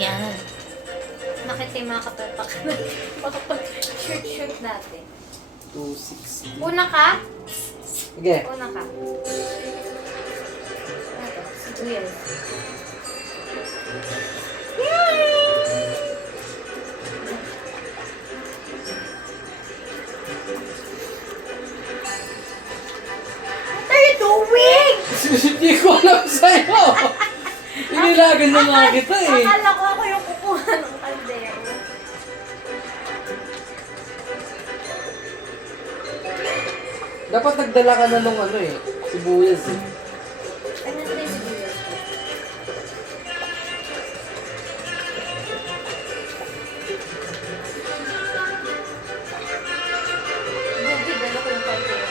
Yan. Nakita yung mga kapapak na makapag-shoot natin. 260. Una ka? Sige. Una ka. Ito, sibuyas. What are you doing? Hindi ko alam sa'yo. Inilagan na nga kita eh. Akala ko ako yung kukuha ng kaldero. Dapat nagdala ka na nung ano eh. Sibuyas eh. Ano na yung sibuyas ko? Bubi, dala ko yung kaldero.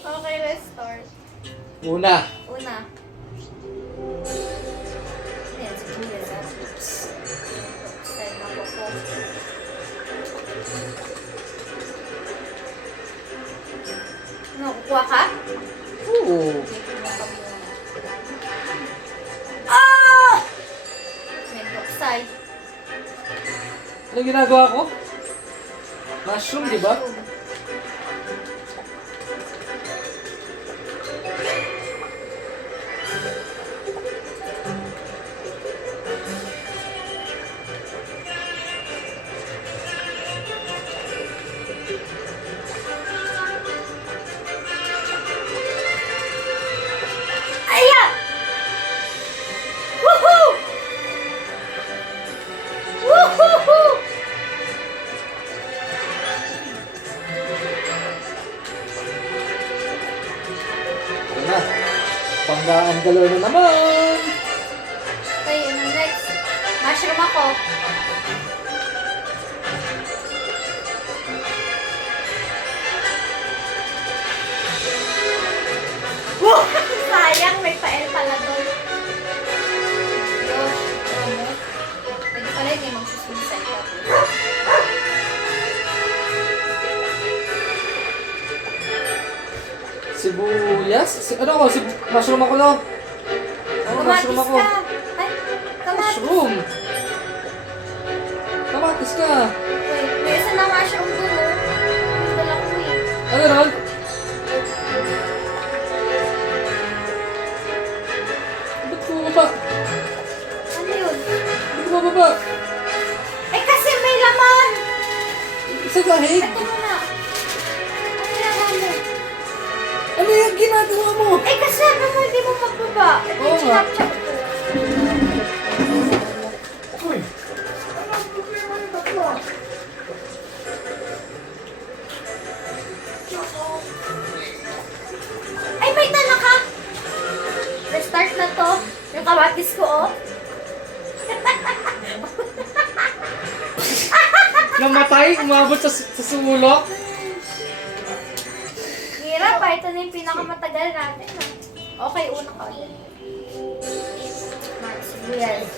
Okay, let's start. Una. Una. Ayan, sibuyas. Side na ko po. Ano, kukuha ka? Oo. Okay, kukuha ka muna. Ah! May oxide. Ano ginagawa ko? Mushroom, di ba? Mushroom. Ayan! Woohoo! Woohoo! Ito na. Panggaan galaw na naman. Okay, ano next? Mushroom ako. Wow! Sayang, may pa-L pala doon. Gosh, ano? Pwede pala yun yung magsusumisay ka. Sibuyas? Ano ako? Mushroom ako lang. Ano, mushroom Kamatis ako. ka! Ay, kamatis! Mushroom! Kamatis ka! Wait, may isa na mushroom doon, oh. Dala ko eh. Ano ron? Ba't ko baba? Ano yun? Ba't ko baba? Eh, kasi may laman! Sa sahig? Ito muna. Ano laman mo? Ano yung ginagawa mo? Eh, kasi ano mo, hindi mo magbaba. Ito Oo yung nga. chinap-chap ko. Uy! Ay, may tala ka! Restart na to. Yung kamatis ko, oh. Namatay? Umabot sa sulok? Hirap pa. Ito na yung pinakamatagal natin, ha. Okay, una ka ulit. Sibuyas.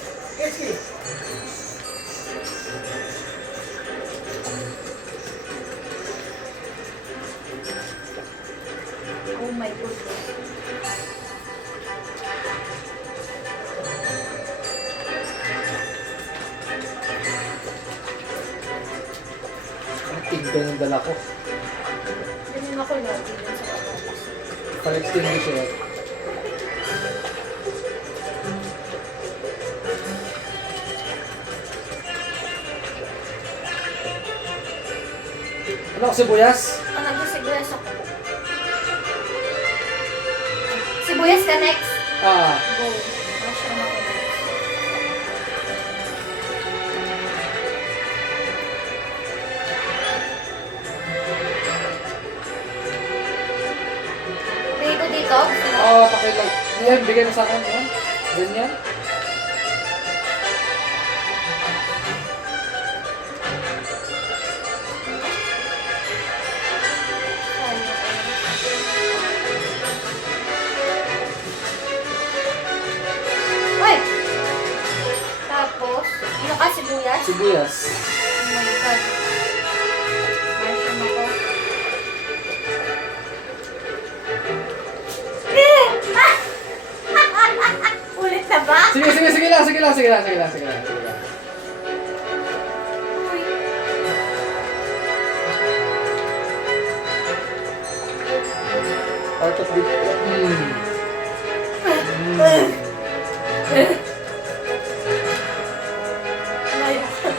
Oh my goodness. Ang tigda ng dala ko. Ganyan ako lagi dun sa kamatis. Pag-extinguisher. Ano ako sibuyas? Ah, nagsisibuyas ako. Sibuyas ka next. Ah. Go. Mushroom ako next. Bigay ko dito. Oo, pakilag. Yan, bigay mo sa akin. Yan. Ganyan. Ay! Tapos, ano ka, sibuyas? Sibuyas. Oh my God. Mushroom ako. Eh! Ah! lang, sige lang, sige lang, sige lang, sige lang. Sige lang. Uy. Part of the... Layo ka.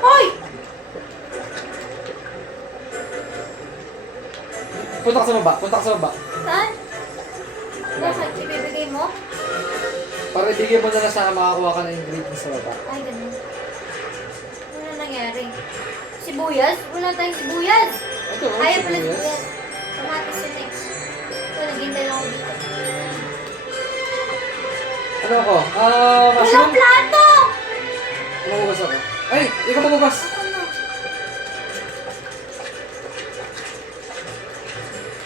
Hoy! Punta ka sa baba, punta ka sa baba. Saan? Bakit? Ibibigay mo? Para ibigay mo na lang sana makakuha ka ng ingredients sa baba. Ay, ganun. Ano nangyari? Sibuyas? Wala tayong sibuyas. Ito, Kaya pala sibuyas. sibuyas. Kamatis yun eh. Ito, naghintay lang ako dito. Ano ako? Walang Mushroom? plato! Magugas ako. Ay, ikaw magugas. Ako na.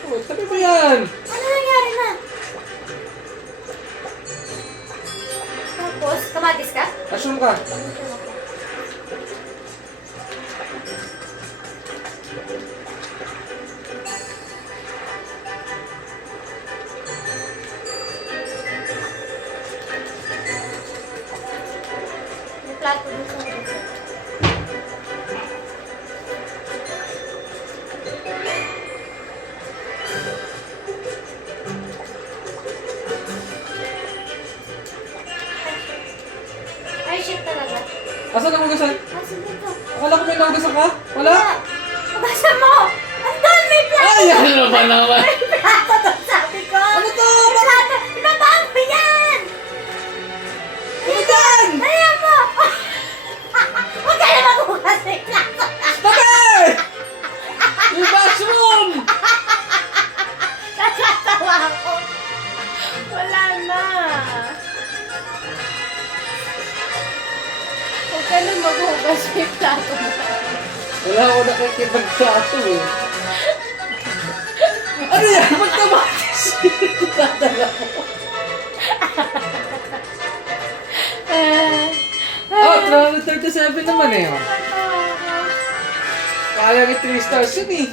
Oh, tabi mo yan. Ano nangyari na? Tapos, kamatis ka? Mushroom ka. May plato dun sa ulo. Ay, shit talaga. Asan ang hugasan? Asan dito? Akala ko may nahugasan ka? Wala? Pagkasa mo! Andun! May plato! Ay, ano ba naman? May plato doon, sabi ko! Ano to? May plato! Ibabaan mo yan! Ano yan? Ayan mo! Huwag ka na maghugas ng plato! Tabi! Yung mushroom! Natatawa ako! Wala na! Huwag ka na maghugas ng plato na. Wala ako nakikipagplato eh. Ano yan? Ba't kamatis? Tatala ko. Oh, 337 naman eh. Oh. Kaya ni 3 stars yun eh.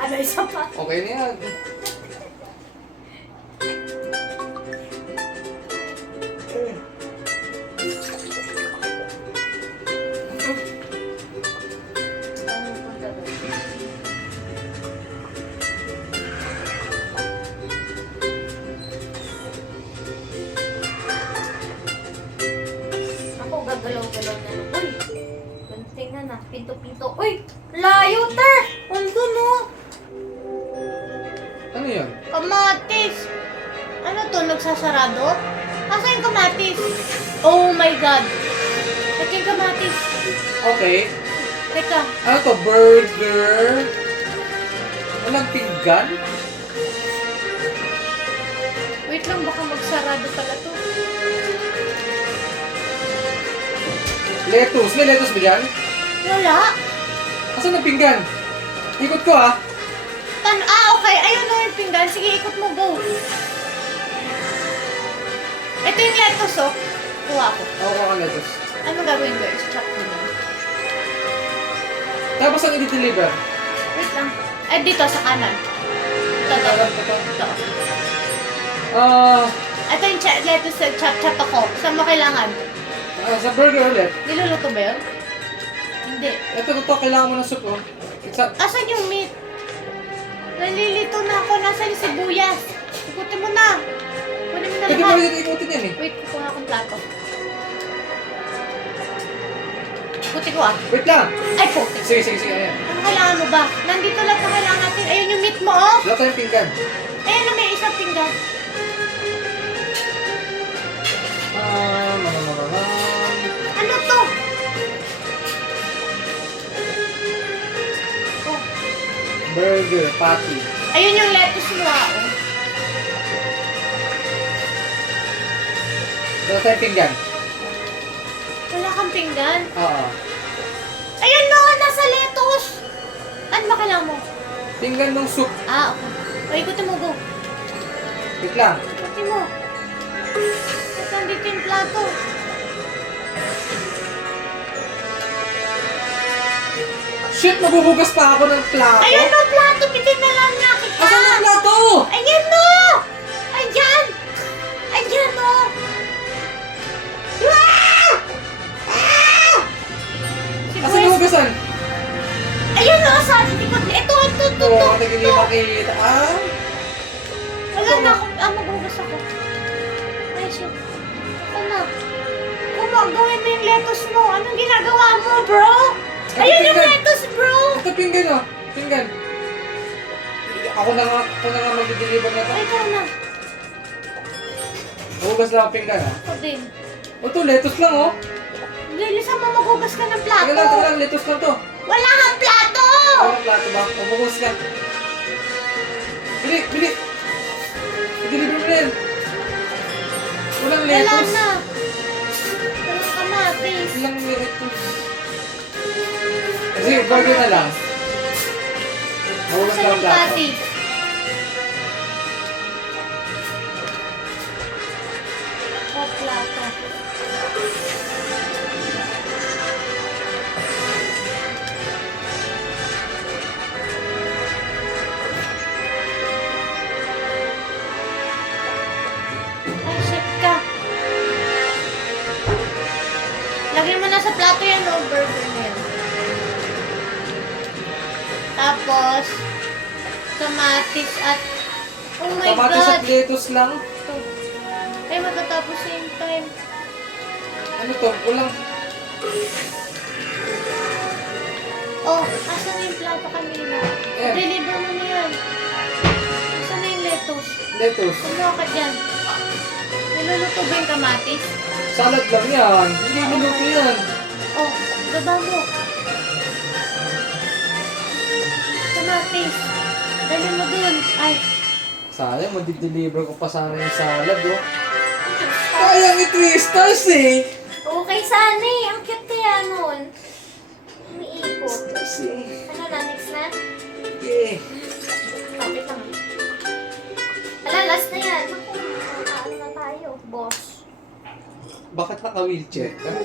Ano isa pa? Okay na yan. Ano punta doon? Ako gagalaw-galaw na lang. Uy! Tingnan na. Pinto-pinto. Uy! Layo, ter! Andun, oh! Ano yun? Kamatis! Ano to, nagsasarado? Asa yung kamatis? Oh my God! Ito yung kamatis. Okay. Teka, Ano to? Burger? Walang pinggan? wait lang, baka magsarado pala to. Lettuce? May lettuce ba dyan? Wala. Asan ang pinggan? Ikot ko ah. Okay. Ayun na yung pinggan. Sige, ikot mo, go. Ito yung lettuce, oh. Kuha ko. Ako ka lettuce. Ano gagawin ko? I-chop ko na. Tapos ang i-deliver? Wait lang. Dito, sa kanan. Ito. Ito yung lettuce, chop ako. Saan mo kailangan? Sa burger ulit. Niluluto ba yun? Hindi. Ito kailangan mo ng soup oh. Asan yung meat? Nalilito na ako. Nasaan yung sibuyas? Ikutin mo na. Kunin mo na Pwede mo lahat. rin ikutin yan eh. Wait, kukuha akong plato. Ikutin ko ah. Wait lang. Ay, putik. Sige, ayan. Ano kailangan mo ba? Nandito lahat na kailangan natin. Ayun yung meat mo, oh. Wala tayong pinggan. Ayun na may isang pinggan. Ano to? Oh, Burger, patty. ayun yung lettuce mo, ah. Oh. Wala tayong pinggan. Wala kang pinggan. Oo. Ayun no, nasa lettuce. Ano ba kailangan mo? Pinggan ng soup. Okay. O, ikutin mo, go. Wait lang. Ikutin mo. Ba't nandito yung plato? Shit, mabubugas pa ako ng plato. Ayan o, plato. Bitin na lang nga kita. Asan ang plato? Ayan o. Ayan. Ayan o. Ah! Ah! Asan yung hugasan? Ayan o, sa likod. Ito. Oo, hindi makita. Ah? Wala na ako. Maghugas ako. Ay, shit. Ano? Gawin mo yung lettuce mo. Anong ginagawa mo, bro? Ayun yung pinggan. lettuce, bro. Ito, pinggan oh. Pinggan. Ako na nga mag-deliver na ito. Ay, ikaw na. Hugas lang ang pinggan ah. Ako din. O ito, lettuce lang oh. Bilisan mo, maghugas ka ng plato. Taga lang, lettuce lang to. Wala kang plato! Anong plato ba? Mabubugas ka. Bili! I-deliver mo na yan. Walang Wala lettuce. na. Walang kamatis. Walang lettuce. Sige, burger na lang. Mabubugas Saan lang ang yung plato. patty? O, plato. Ay, shit ka. Lagyan mo na sa plato yan, o, burger na yan. Tapos, kamatis at... Oh my Kamatis God! at lettuce lang. Ito. Ay, matatapos same time. Ano to? Walang... Oh, asan na yung plato kanina? Ayan. Deliver mo na yan. Asan na yung lettuce? Lettuce. Kumuha ka dyan. Niluluto ba yung kamatis? Salad lang yan. Hindi minuto yan. Oh, baba mo. Kamatis. Dali mo dun. Ay, Sayang, mag-deliver ko pa sana yung salad oh. Sayang i-twisters eh. Okay sana eh. Ang cute kaya nun. Umiikot. Twisters eh. Ano na, next na? Yeah. Kapit lang. Ala, last na yan. Naku, ano na tayo, boss. Bakit naka-wheelchair ka? Ano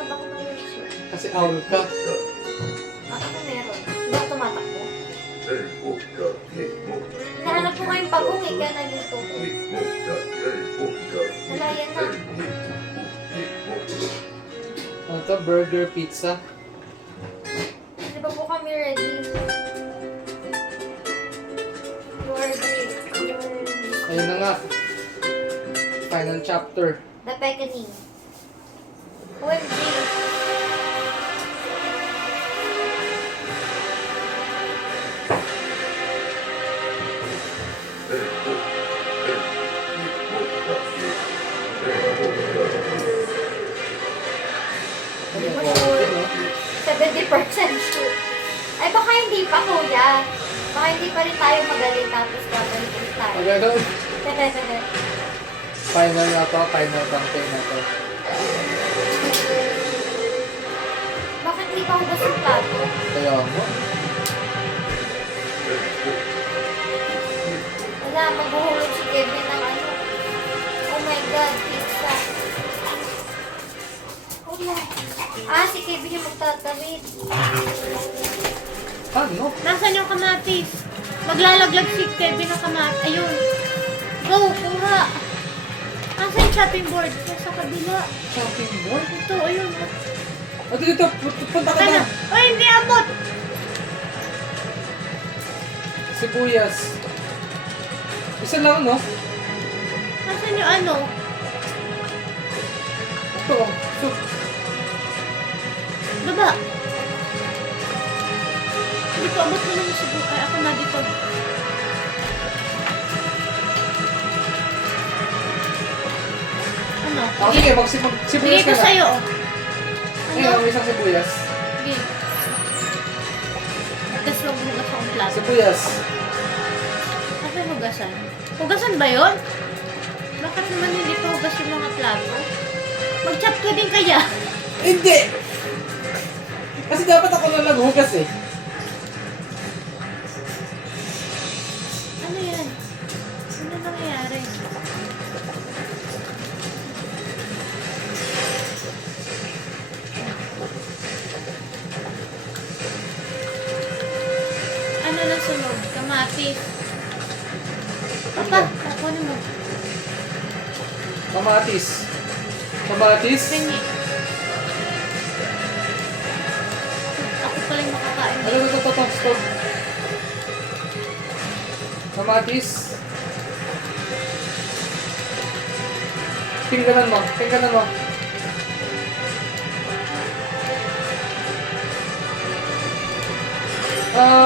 ba kung may issue? Kasi owl ka. Ako meron. Hindi ako tumatakbo. Nahanap ko kayong pagong eh, kaya nalito ko. Wala, yan na. Ano to? Burger, pizza. Di ba po kami ready? You are great. You are ready. Ayun na nga. Final chapter. The Pecaning. OMG. Ano Sure. to? 70% sure. Ay, baka hindi pa, kuya. Baka hindi pa rin tayo magaling tapos babalik ulit tayo. Magandang final na to. Final campaign na to. Bakit hindi pa hugas yung plato? Kaya mo. Wala, maghuhulog si Kevin ng ano. Oh my God, pizza. Wala. Ah, si Kevin yung magtatawid. Ano? nasan yung kamatis? Maglalaglag si Kevin ng kamatis. Ayun. Go, kuha. Nasa yung chopping board? Nasa kabila. Shopping board? Ito, ayun. O dito, punta ka Baka na. na. Ay, hindi abot. Sibuyas. Isa lang, no? Nasaan yung ano? Ito, so, Baba. Dito, abot mo lang yung sibu. Ay, ako na dito. Ano? sige, Bigay sibuyas ko ka na. sa'yo. Ayun, Ano? may isang sibuyas. Sige. Tapos maghugas akong plato. Sibuyas. Ano hugasan? Hugasan ba yun? Bakit naman hindi pa hugas yung mga plato? Mag-chop ka din kaya? Hindi! Kasi dapat ako na naghugas eh. Ano yan? Ano nangyayari? ng sunod? Kamatis. Papa, kunin mo. Kamatis. Kamatis. Pengi. Ako pala yung makakain. Ano ba ito? Stop. Kamatis. Tingnan mo. Tingnan mo.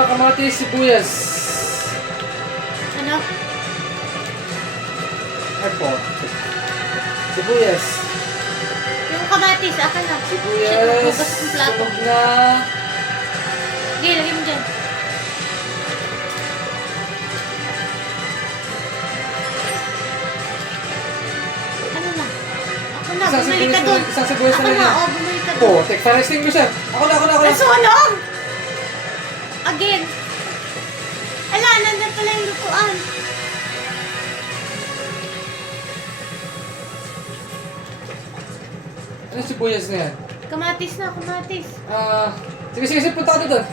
Kamatis, sibuyas. Ano? Ano? Sibuyas. Yung kamatis, akin na. Shit, Sibuyas. magbugas ng plato. Sunog na. Sige, lagay mo dyan. Ano na? Ako na, Isang bumalik ka sibuyas dun. na- isang sibuyas Ako na lang na, yan. oh, bumalik ka Oh, dun. take fire extinguisher. Ako na. Nasunog! Again. Ala, nandun pala yung lutuan. Ano yung sibuyas na yan? Kamatis na, kamatis. Sige, punta ka doon.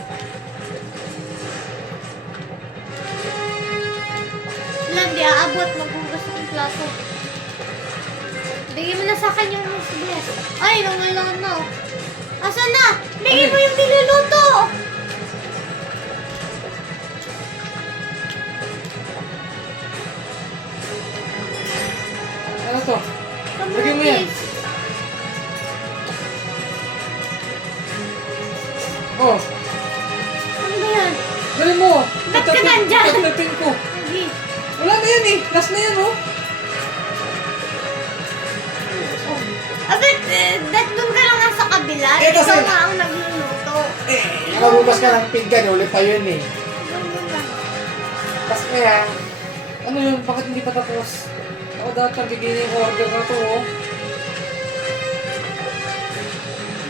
Wala, di aabot. Maghugas ng plato. Bigyan mo na sa akin yung sibuyas. Ay, nangalangan na. Asan na? Bigyan mo yung niluluto. Ano to? Lagyan mo yan. Kamatis. Oh, Ano ba yan? galing mo. Ba't ka nandyan? Tatapin ko. Sige. Wala na yan eh. Last na yan oh. Abit, doon ka lang nga sa kabila. Eh, kasi- Ikaw nga ang nagluluto. Nakabukas ka ng pinggan. Ulit pa yun eh. Ganun lang. Tapos kaya, ano yun? Bakit hindi pa tapos? Ako dapat nagiging yung order na to oh.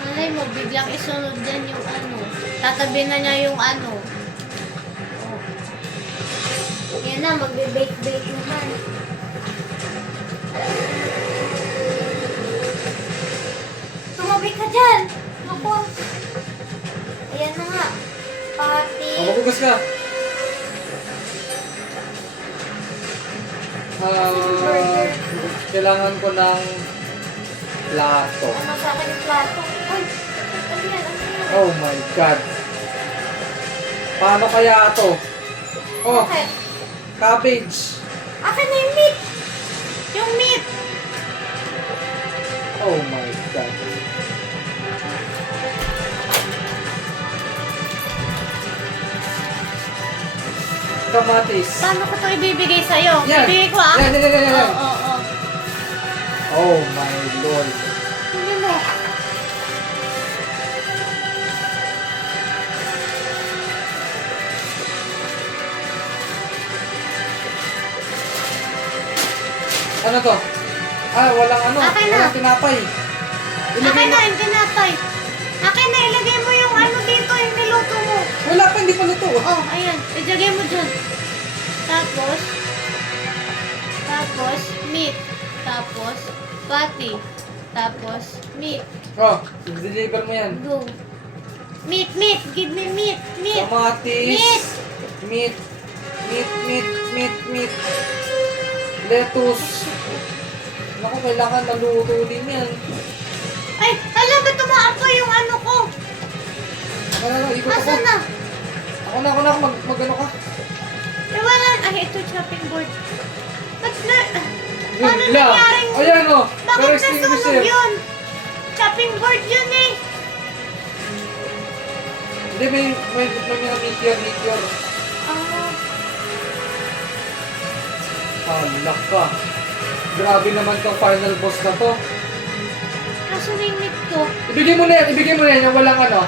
Malay mo, biglang isunod dyan yung ano. Tatabi na niya yung ano. Oh. Yan na, magbe-bake-bake naman. Tumabi ka dyan! Ako. Ayan na nga. Pati. Mabugas ka. Burger. Kailangan ko ng plato. Ano sa akin yung plato? Ay! Ano yan? Ano yan? Oh my God. Paano kaya to? Oh, Bakit? cabbage. Akin na yung meat! Yung meat! Oh my God. Kamatis. Paano ko ito ibibigay sa'yo? Yan. Ibigay ko ah? Yan. Oo, oo. Oh my Lord. Hindi mo. Ano to? Walang ano. Akin na. Walang tinapay. Akin na yung tinapay. Akin na, ilagay mo yung ano dito, yung niluto mo. Wala pa, hindi pa luto. Oh, ayan. Ilagay mo dyan. Tapos, meat. Tapos, patty. Tapos, meat. Oh, deliver mo yan. Go. Meat, meat. Give me meat. Meat. Kamatis. Meat. Meat. Lettuce. Naku, kailangan maluto din yan. Ay, alam ba tumaapoy yung ano ko? Ikot ako. Asan na? Ako na, mag-ano ka. Wala. Ay, ito chopping board. Ba't na? Paano Yun lang. nangyaring? Ayan o. Bakit nasunog yun? Chopping board yun eh. Hindi, may mga meteor. Ah, Halak ka. Grabe naman tong final boss na to. kaso na yung meat ko. Ibigay mo na yan, yung walang ano.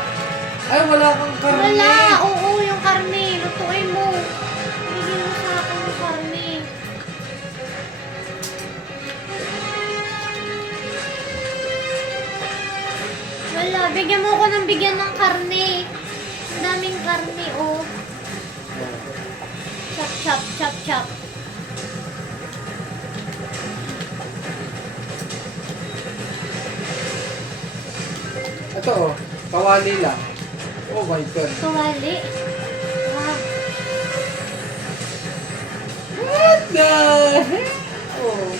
Ay, wala kang karne. Wala. Oo, yung karne. Lutuin mo. Bigyan mo sa akin yung karne. Wala. Bigyan mo ko ng bigyan ng karne. Ang daming karne, oh. Chop, chop, chop, chop. Ito oh, kawali lang. Oh my God. Kawali. Wow. the heck? Oh.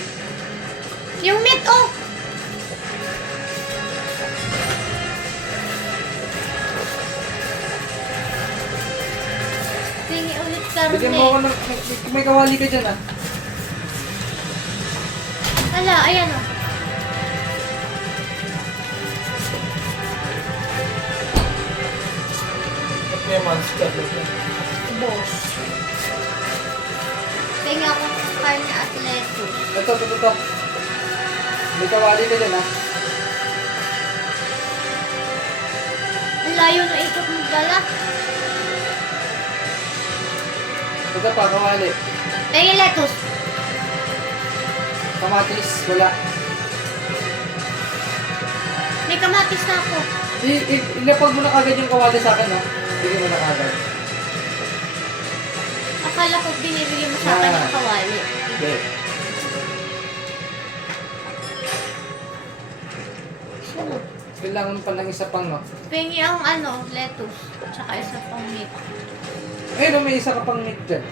Yung meat, oh! Tingi ulit Bigyan mo ako karne. ng... May kawali ka dyan ah. Hala, ayan oh. May monster. Boss. Tingi ako ng karne at lettuce. Ito. May kawali ka dyan ah. Ang layo na ikot mo pala. Ito pa, kawali. Tingi lettuce. Kamatis, wala. May kamatis na ako. Ilapag mo na kagad yung kawali sa akin ha. Bigyan mo na kagad. Akala ko binibigyan mo sa akin ng kawali. Hindi. Sino? Kailangan pa ng isa pang no. Pingi ang lettuce. Tsaka isa pang meat. Ayun, may isa ka pang meat dyan.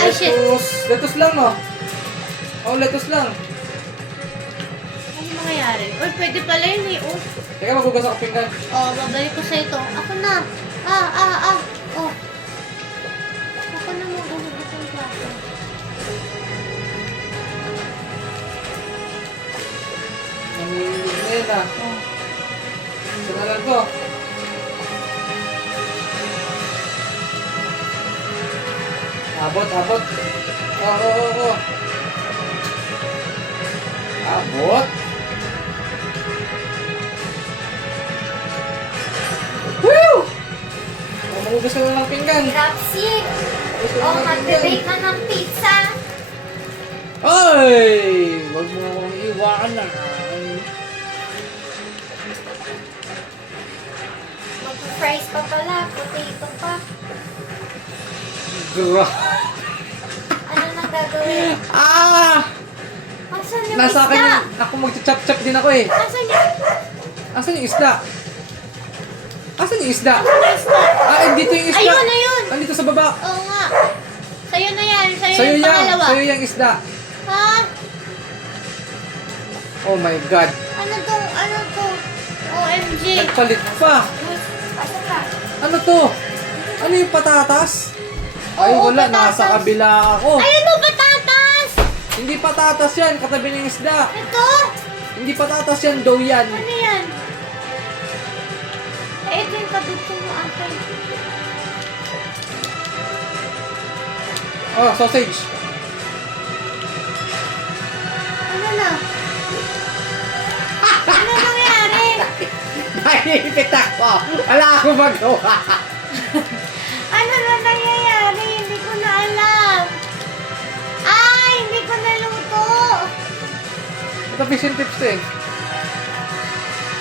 Ay, shit. Lettuce lang no. Oh, lettuce lang. Ano mangyayari? Uy, pwede pala yun eh. Oh, Teka, magugas ako pinggan. babalik ko sa ito. Ako na. Oh. Ako na maguhugot ng plato. Nanginig na yun ah. Oh. Isa na lang to. Abot. Oo. Abot. Woo! Magugas ka na ng pinggan. Rapsi! Magugas ka Oh, na ng pinggan. magbe-bake na ng pizza. Ay! Huwag mo akong iwanan. Mag-fries pa pala, potato pa. Ano nang gagawin? Ah! Asan yung Nasa akin isda? yung... Ako mag-chop-chop din ako eh. Asan yung... Asan yung isda? Asan yung isda? Asan yung isda? Ah, dito yung isda. Ayun! Andito sa baba. Oo nga. Sa'yo na yan. Sa'yo Sa'yo yung yan. pangalawa. Sa'yo yung isda. Ha? Oh my God. Ano to? OMG. Nagpalit pa. Asan ka? Ano to? Ano yung patatas? Ay, Oo, wala. patatas. Nasa kabila ako. Ayun o, patatas! Hindi patatas yan. Katabi ng isda. Ito? Hindi patatas yan. Dough yan. Ano yan? Ito yung kadugtong mo akin. Oh, sausage. Ano na? Ano nangyari? Nahihipit ako. Wala akong magawa. Ano na nangyayari? Hindi ko na alam. Ay, hindi ko naluto. Ito fish and chips eh.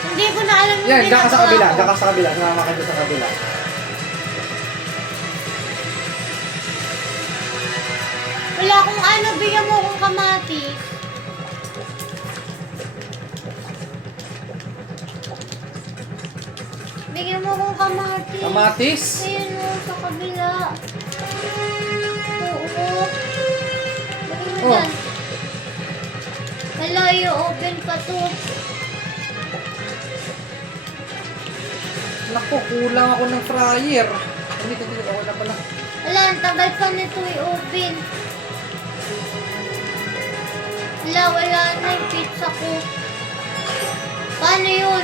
Hindi ko na alam yung Yan, diyan ka sa kabila. ko. Diyan ka sa kabila. Sumama ka dyan sa kabila. Wala akong bigyan mo akong kamatis. Bigyan mo akong kamatis. Kamatis. Ayun o, sa kabila. Oo. Bigyan mo Oh. dyan. Malayo, open pa to. Naku, kulang ako ng fryer. Dito, ako na pala. Wala, ang tagal pa nito i-open. Wala na yung pizza ko. Paano yun?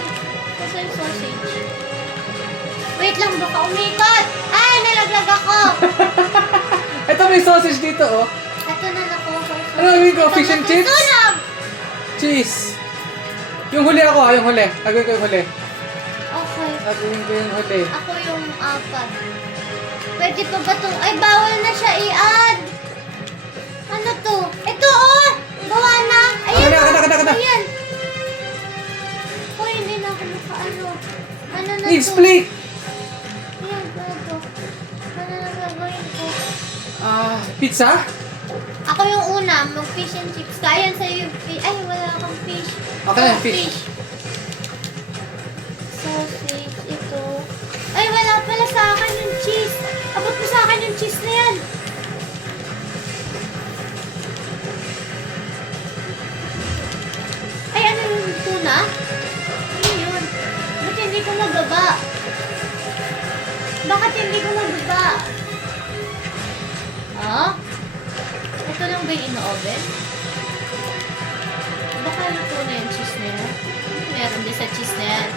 Kasi yung sausage. Wait lang, baka umikot! Ay, nalaglag ako! Ito may sausage dito oh. Ito na nakuha ko. Ano gawin ko? Fish and chips? Sunog! Cheese. Yung huli ako ah, yung huli. Gagawin ko yung huli. Okay. Gagawin ko yung huli. Ako yung apat. Pwede pa ba itong... Ay, bawal na siya i-add! Ano to? Ito oh! Gawa na! Ayan Kada. Ayan! Hoy, hindi na ako nakaano. Ano na Need to? split. Ayan, gato. Ano na gagawin ko? Ah, pizza? Ako yung una, mag-fish and chips. Kaya sa'yo yung fish. Ay, wala akong fish. Okay na, fish. Sausage, ito. Ay, wala pala sa akin yung cheese. Abot mo sa akin yung cheese na yan. Bakit hindi ko mababa? Ha? Ito lang ba yung ino-oven? Baka luto na yung cheese na yan. Meron din sa cheese na yan.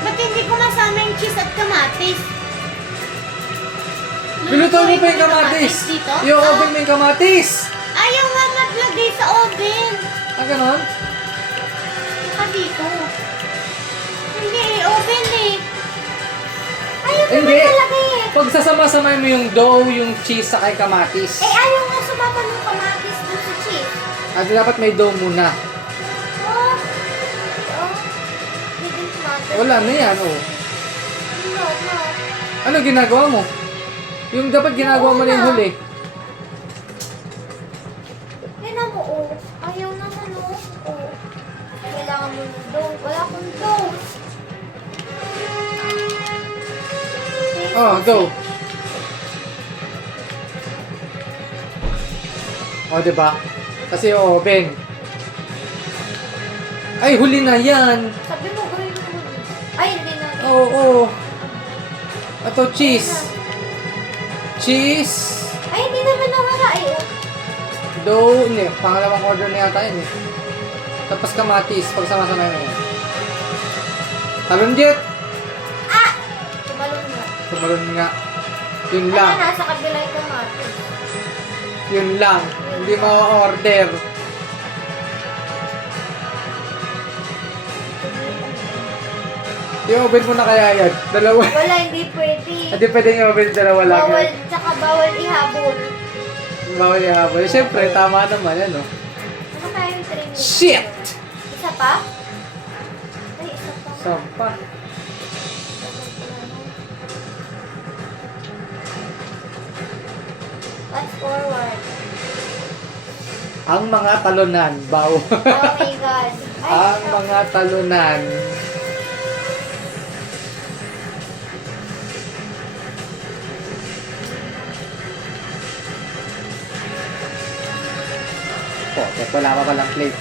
Ba't hindi ko masama yung cheese at kamatis? Niluto mo pa yung Lulutuin ko kamatis. dito? Yung oven mo yung kamatis. Ayaw nga maglagay sa oven. Ah, ganon? Saka dito. Hindi, oven eh. Ayaw Hindi. naman talaga eh. Pag sasama-samay mo yung dough, yung cheese, saka yung kamatis. Eh, ayaw nga sumama ng kamatis doon sa cheese. At dapat may dough muna. Oh. Oh. Didn't matter. Wala na yan, oh. No, no. Ano ginagawa mo? Yung dapat ginagawa mo na yung huli. Tignan mo, oh. Ayaw naman, oh. Oh. Kailangan mo ng dough. Wala akong dough. Oh, dough. Oh, diba? Kasi yung oven. Ay, huli na yan. Sabi mo, gawin mo. Ay, hindi na. Oo, oh. Ito, cheese. Cheese. Ay, hindi naman nawala eh. Oh. Dough. Hindi, pangalawang order na yata yun eh. Tapos kamatis, pagsama-sama mo yan. Talunjit. Tumalong na. Tumalon nga. Yun Ano, lang. nasa kabila yung kamatis. Yun lang. Hindi ma-order. I-oven mo na kaya yan. Dalawa. Wala, hindi pwede. Hindi pwedeng i-oven dalawa lang. Bawal, tsaka bawal ihabol. Bawal ihapon. Siyempre, tama naman yan, oh. Ano kaya yung 3 minutes? Shit! Isa pa? Ay, isa pa. Sampa. Fast forward. Ang mga talunan. Baw. Oh my God. Ay, Ang mga talunan. Oh, wala pa palang plate.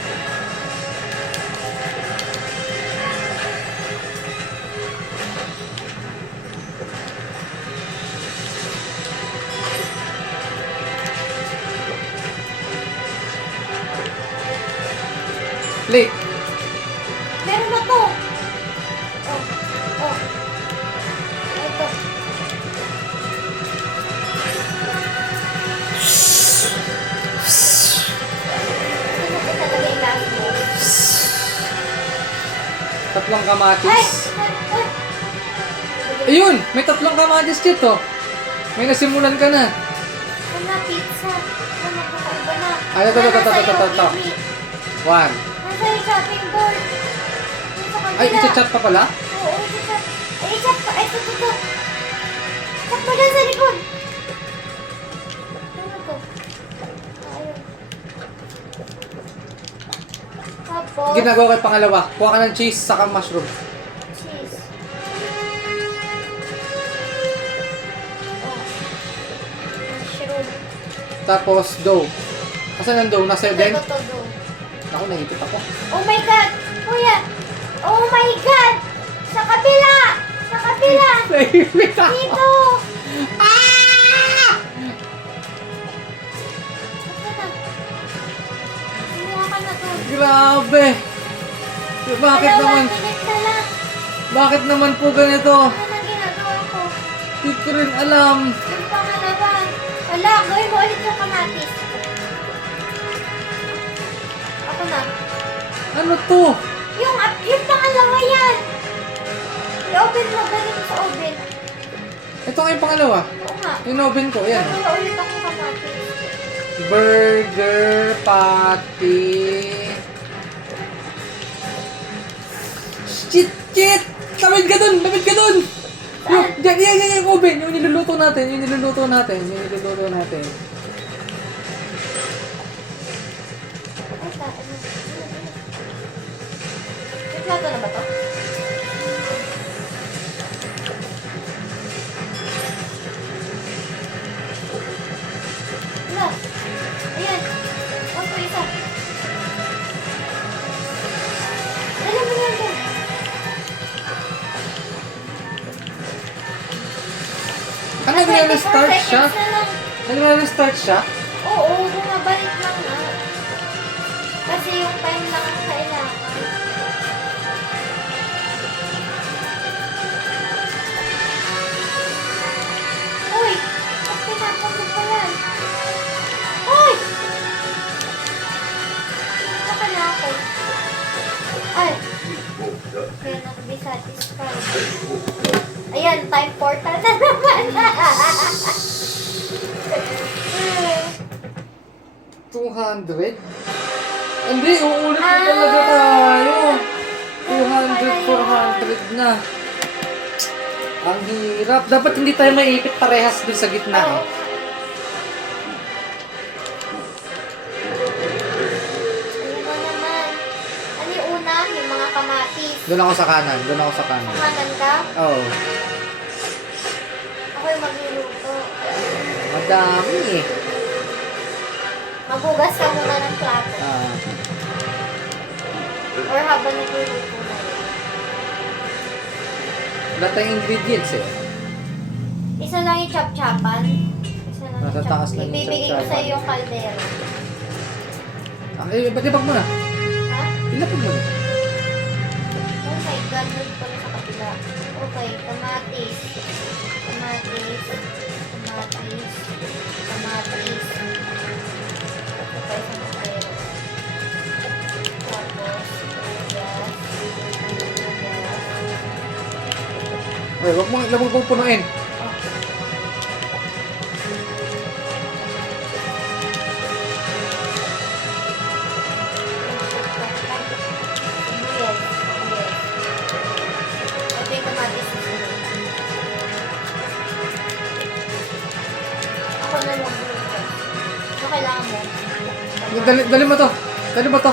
Plate. meron na to. Oh, oh. Ito. Ano ko talaga yung last mo? Tatlong Ay! kamatis. Ay! Ayun! May tatlong kamatis dito. May nasimulan ka na. Ano, pizza? Ano, kakaiba na. Ay, ito. Ito. One. Nasa yung chopping board. Nasa kabila. Ay, i-chat pa pala? Oo, i-chat. Ay, i-chat pa. Ay, ito. Chat mo dyan sa likod. Ano to? Ayun. Tapos, Ginagawa kay pangalawa. Kuha ka ng cheese saka mushroom. cheese. Oh. Mushroom. Tapos dough. Asan ang dough? Nasa din? Ito to. Ako, nahipit ako. Oh my God! Kuya! Oh my God! Sa kabila! Sa kabila! Nahipit ako. Dito! Ah! Ito na. Kumuha ka na to. Grabe. Bakit Dalawa, naman? minute na lang. Bakit naman po ganito? Ano na ginagawa ko? Hindi ko rin alam. Yung pangalawa. Wala, gawin mo ulit yung kamatis. Ako na. Ano to? Yung pangalawa yan. I-open mo, galing sa oven. Ito nga yung pangalawa. Oo nga. In-oven ko. Yan. Gagawa ulit ako kamatis. Burger patty. Shit! Lamig ka dun! Lamig ka dun! Yan yung oven. Yung niluluto natin. Yung niluluto natin. Ay, may plato na ba to? Wala. Ayan. Ako isa. Alam mo yan, Ah, nagre-restart 24 siya? seconds na lang. Nagre-restart siya? Oo, bumabalik lang na. Kasi yung time lang ang kailangan. Uy! Ba't pinapagod pa yan? Uy! Baka na ako. Ay! Kaya nag-be satisfied. Ayan, time portal na naman. 200? Hindi, uulit na talaga tayo. 200, 400 na. Ang hirap. Dapat hindi tayo maiipit parehas dun sa gitna. Oo. Eh. Ayun na naman. Ano yung una? Yung mga kamatis. Doon ako sa kanan. Doon ako sa kanan. Kumanan ka? Oo. Ako yung magluluto. Madami eh. Maghugas ka muna ng plato. Ah. Or habang nagluluto na yun. Wala tayong ingredients eh. Isa lang yung chop-chopan. Isa lang Nasa yung taas lang yung Ibibigay ko chop-chopan. sa'yo yung kaldero. Ba't ibag mo na? Ha? Ilapag mo na. Oh my God, doon pala sa kapila. Okay, kamatis. Kamatis. Kamatis. Kamatis. Okay, sa kaldero. Tapos, sibuyas. Sibuyas. Okay, wag mong punuin. Ako na lang. Ano kailangan mo? Dali mo to. Dali mo to.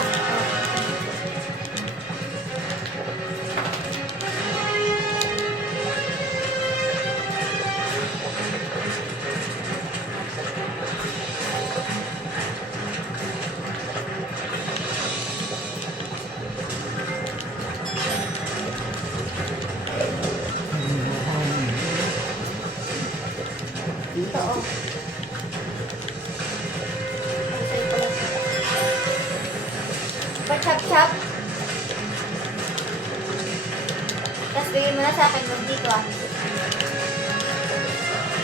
Ito, oh. Ang sa'yo pala. Pa-chop-chop. Tapos bigay mo na sa akin. Huwag dito, ah.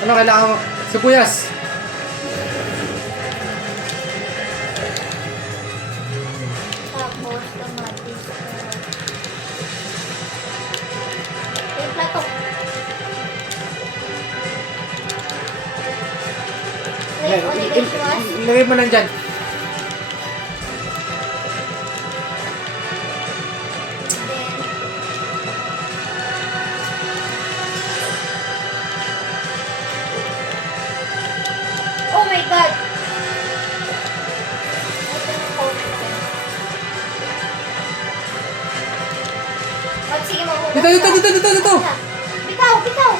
Ano kailangan mo? Sibuyas. Tapos, kamatis. Yung plato. Wait, onigay shimasu. Ilagay mo lang dyan. Then, oh my God! Ito yung cover ko. Wag, sige, maghugas Dito. ka. Bitaw!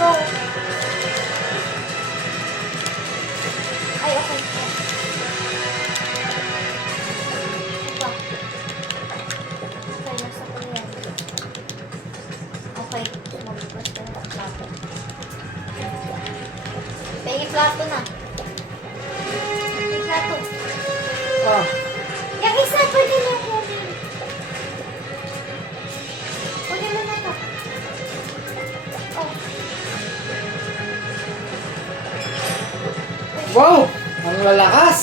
Go! Ay, okay. Ito. Okay, nasa ko yan. Okay, maghugas ka na ng plato. Pengi plato na. Pengi plato. Ah. Yung isa, pwede na kunin. Kunin mo na to. Oh. Wow! Ang lalakas!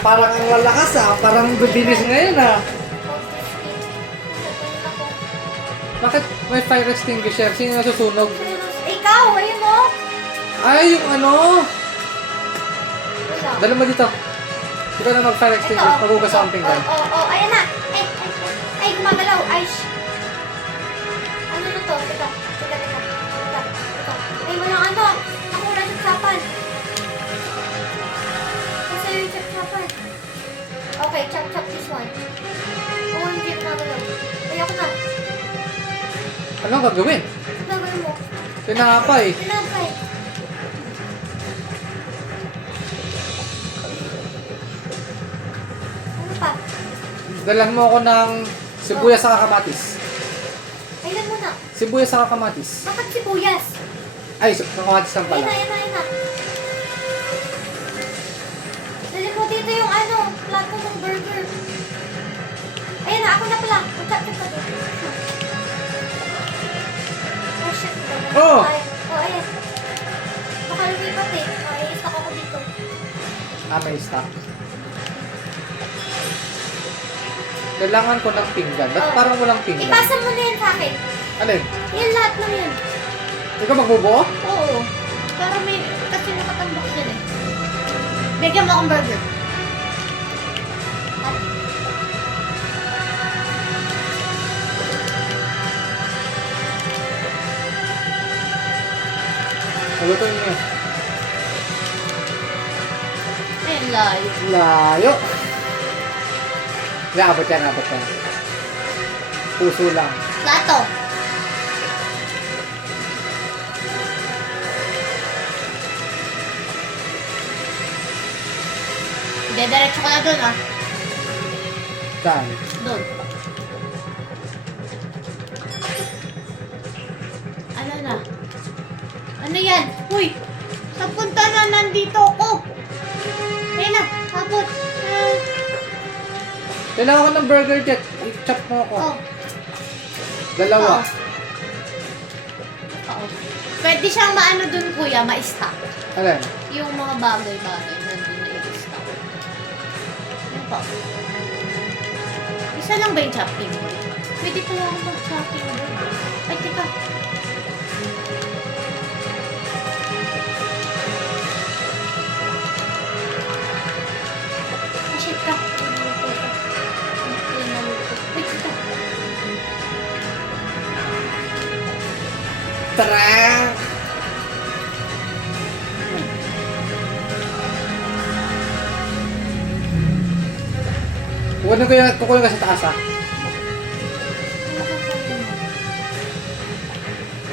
Parang ang lalakas ah. Parang bibilis ngayon ah. Bakit may fire extinguisher? Sino nasusunog? Ikaw, ayun mo. Ay, yung ano! Wala. Dala mo dito. Ikaw na mag-fire extinguisher. Maghugas sa amping ka. Ayan na. Ay, gumagalaw. Ay, ano na to? Teka. Ay, walang ano. Ako na chop-chopan. Kasi yung chop-chopan. Okay, chop this one. Oh, hindi gumagalaw. Ay, ako na. Ano ang gagawin? Ano gagawin mo? Tinapay. Tinapay. Ano pa? Dalan mo ako ng sibuyas sa kamatis. Ayun mo na. Sibuyas sa kamatis. Bakit sibuyas? Ay, kamatis lang Ayun pala. na, ayun na, ayun na. Dali mo dito yung plato ng burger. Ayun na, ako na pala. Magkat ka dito. Oh, shit. Oh! Ayan. Baka lumipat eh. I-stock ako dito. May stock. Kailangan ko ng pinggan. Ba't Oh. parang walang pinggan? Ipasa mo na yan sa akin. Alin? Yan lahat ng yun. Ikaw magbubuo? Oo. Pero may, kasi nakatambak dyan eh. Bigyan mo akong burger. Malutuin niyo. Ayun, layo. Layo. Abot yan, abot yan. Puso lang. Plato. Dediretso ko na dun ah. Saan? Dun. Ano na? Ano yan? Uy! Sa punta na nandito ako. Ayun na. Abot. Kailangan ko ng burger jet. I-chop mo ako. Oh. Dalawa. Oo. Pwede siyang maano dun kuya, ma-stock. Alin? Yung mga bagay-bagay nandun na i-stock. Yan po. Isa lang ba yung chopping board? Pwede pala ako mag-chopping board. Ay, teka. Ah, shit ka. Wait, teka. Tara! Kukunin ko yung kukunin ka sa taas ha.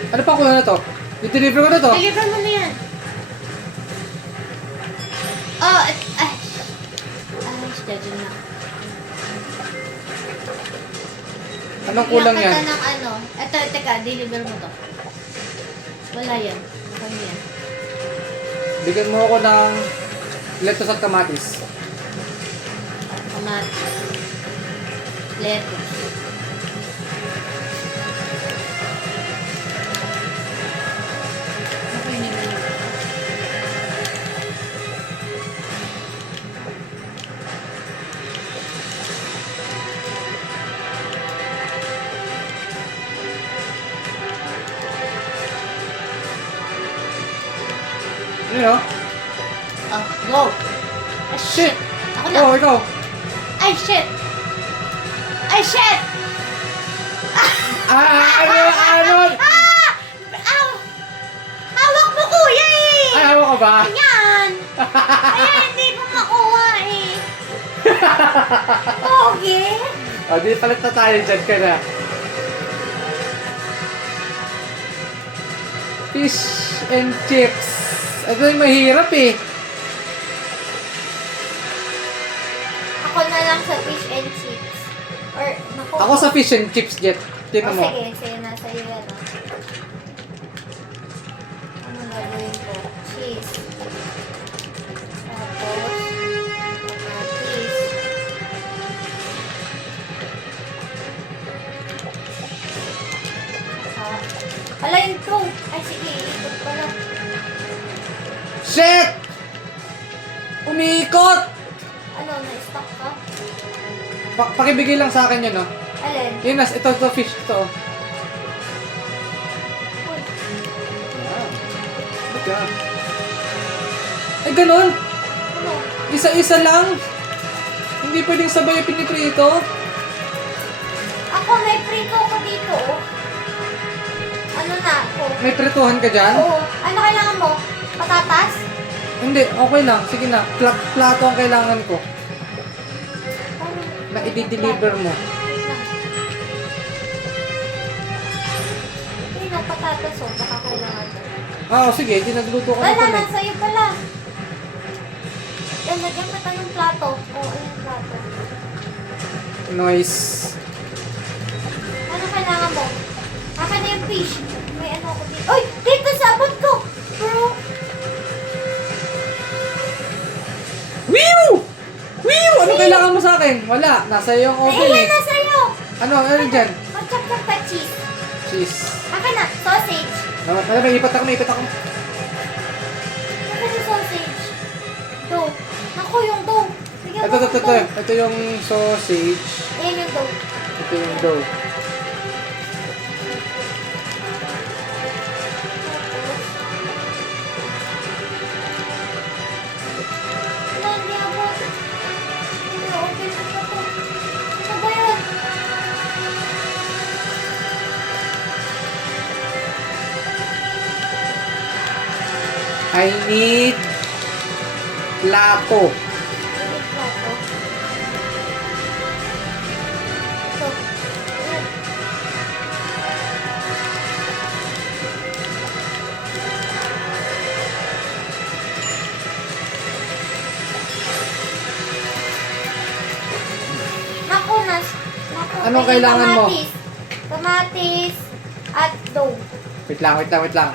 Ano pa kunin na to? I-deliver ko na to. Deliver mo na yan. Oh, ay. Schedule na. Anong kulang Bigyan yan? kita ng ano. Eto, teka, deliver mo to. Wala yan. Kami yan. Bigyan mo ako ng lettuce at kamatis. Kamatis. Lettuce. Ako yun yung menu. Ano yun? Oh, go! Ah, shit! Ako na! Oh, ikaw. Ay, shit! Ay, shit! Ano? Ah! Aw! Hawak mo, kuya eh! Ay, hawa ka ba? Yan! Ay, hindi ko makuha eh. Okay. O, di palit na tayo dyan ka na. Fish and chips. Ito yung mahirap eh. Ako na lang sa fish and chips. Or, naku. Ako sa fish and chips, Jet. Tingnan mo. Sige, sige, nasa iyo yan. Ano gagawin ko? Cheese. Tapos, kamatis. Hala, yung ko. Ay, sige, ikot pala. Shit! Umiikot! Ano, na-stock ka? Pakibigay lang sa akin yun, no? Alin? Yun, ito fish to. Uy, Ba't yan? Ay, ganun! ano? Isa-isa lang! Hindi pwedeng sabay yung piniprito. Ako, may prito ko dito, oh. Ano na ako? May prituhan ka dyan? Oo. Ano kailangan mo? Patatas? Hindi, okay lang. Sige na. Plato ang kailangan ko. Ano? Na i-deliver mo. Wait lang. Hindi na patatas, oh. Baka kailangan mo. Sige. Di nagluto ko na Wala ito na, eh. sa'yo pala. Yan, lagyan kita ng plato. Oo, ayun plato. Nice. Ano kailangan mo? akin na yung fish. May ano ako dito. Uy! Dito sa abot ko! Bro! Wiw! Wiw! Ano kailangan mo sa akin? Wala. Nasa iyo yung oven Ayan eh. na sa'yo! Ano dyan? Mag-chop-chop ka cheese. Cheese. Akin na, sausage. May ipat ako, may ipat ako. Akin yung sausage. Dough. Naku, yung dough. Bigyan mo Ito, ng ito, ito. dough. Ito yung sausage. Ayan yung dough. Ito yung dough. Wala, hindi ako. Hindi, open ko pa to. Ano ba yun? I need plato. Ano ba to? Ito. Ayan. Naku, naku. Anong Ay, kailangan mo? kamatis. Kamatis at dough. Wait lang, wait lang, wait lang.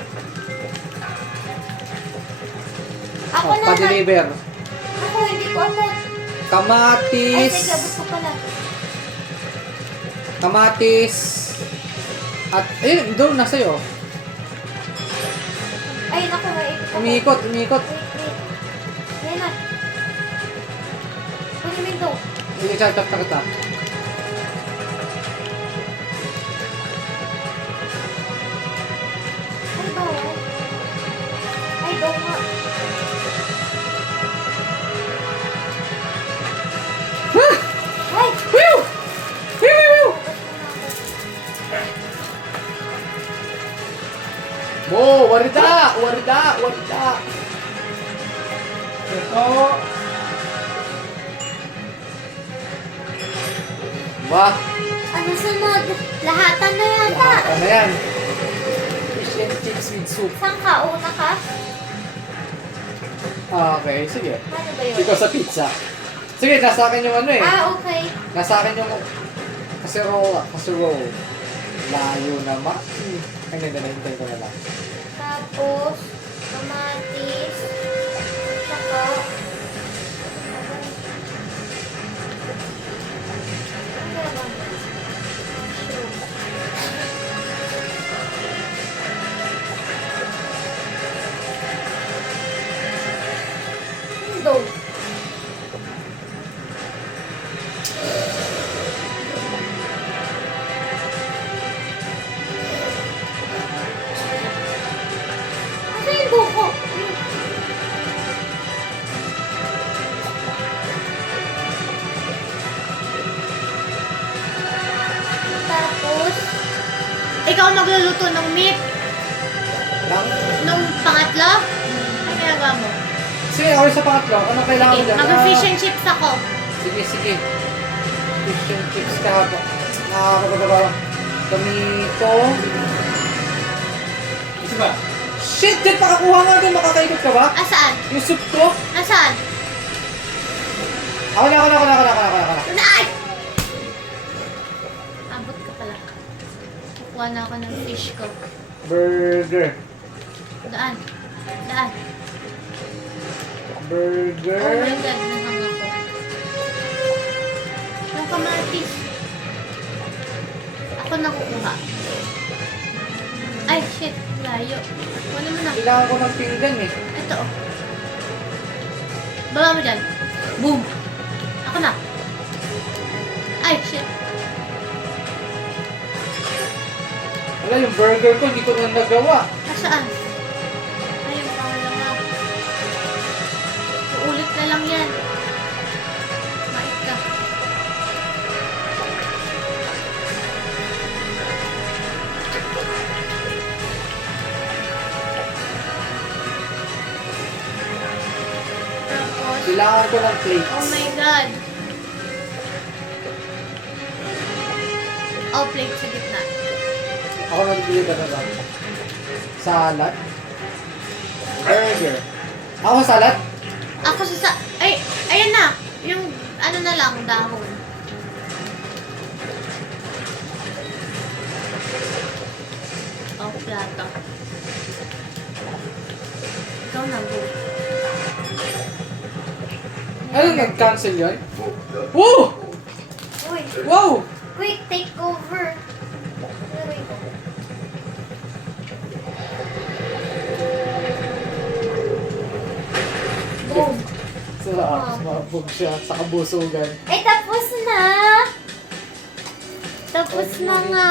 Ako Oh, na. pa-deliver. Ako, hindi ko amot. Ay, Kamatis. sige, abot ko pala. Kamatis. At, ayun, doon, nasa iyo. Ay, naku, may ipit ako. Umiikot, umiikot. Wait, wait. Ayan na. Kunin mo yung dough. Sige, chop, chop, chop, chop. Ay, bawal. Ay, dough nga. Ay! Wiw! Wiw, wiw, wiw! Mo, warida! Warida! Warida! Ito. Wah! Ano sunod? Lahatan na yata. Ano yan? Fish and chips with soup. Saan ka? Una ka? Okay, sige. Ano ba yun? Ikaw sa pizza. Sige, nasa akin yung ano eh. Ah, okay. Nasa akin yung casserole. Casserole. Layo naman. Ay, hindi, nahintay ko na lang. Tapos, kamatis. Saka, ano ba ba? Mushroom. Dough. Nasaan yung dough ko? Tapos, Ikaw ang magluluto ng meat. Lang? Nung pangatlo? Ano ginagawa mo? Sige, ako sa pangatlo. Anong kailangan mo Sige, dyan? mag-fish and chips ako. Sige, sige. Fish and chips ka po. Bababa. Tomato. Isa ba? Shit! Dyan pakakuha nga doon. Makakaikot ka ba? Asaan? Yung soup ko? Nasaan? Ako na. Ay! Abot ka pala. Kukuha na ako ng fish ko. Burger. Daan. Daan. Burger. Oh my God, nahang ako. Yung kamatis. Ako na kukuha. Ay, shit. Layo. Kuha mo na. Kailangan ko ng pinggan eh. Ito, oh. Baba mo dyan. Boom! Ako na. Ay, shit. Wala, yung burger ko, hindi ko na nagawa. Nasaan? Ay, yung pangalawa. Uulit na lang yan. Mait ka. Tapos, Kailangan ko ng plates. oh my God. Oh, plate sa gitna. Ako nagbili ka na lang. Salad. Burger. Ako salad? Ako ay, ayan na. Yung, ano na lang, dahon. yata. Ikaw na, go. Ano, nag-cancel yun? Woo! Uy, Wow! quick, take over. Wait. Boom. Sarap, mabog siya sa kabusugan. Ay, tapos na! Tapos na nga!